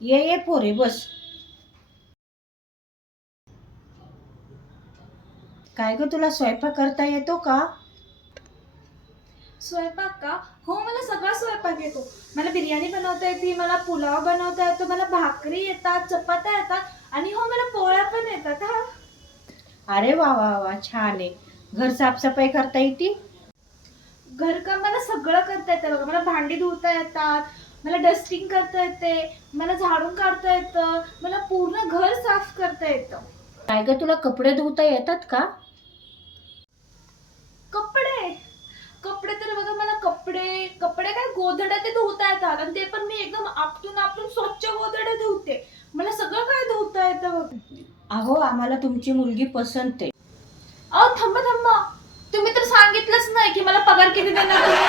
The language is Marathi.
ये ये पोरे बस. काय ग तुला स्वयंपाक करता येतो का? स्वयंपाक का? हो मला सगळा स्वयंपाक येतो. मला बिर्याणी बनवता येते मला पुलाव बनवता येतो मला भाकरी येतात चपात्या येतात आणि हो मला पोळ्या पण येतात हा. अरे वा वा वा छान आहे. घर साफसफाई करता येते? घरकाम मला सगळं करता येतं बघा. मला भांडी धुता येतात मला डस्टिंग करता येते मला झाडून काढता येतं मला पूर्ण घर साफ करता येतं. काय ग तुला कपडे धुता येतात का? कपडे? कपडे तर बघा मला कपडे कपडे काय गोधड्या ते धुता येतात आणि ते पण मी एकदम आपटून आपटून स्वच्छ गोधड्या धुते. मला सगळं काय धुता येतं बघ. अहो आम्हाला तुमची मुलगी पसंत आहे. अहो थांबा थांबा. तुम्ही तर सांगितलंच नाही की मला पगार किती देणार तुम्ही?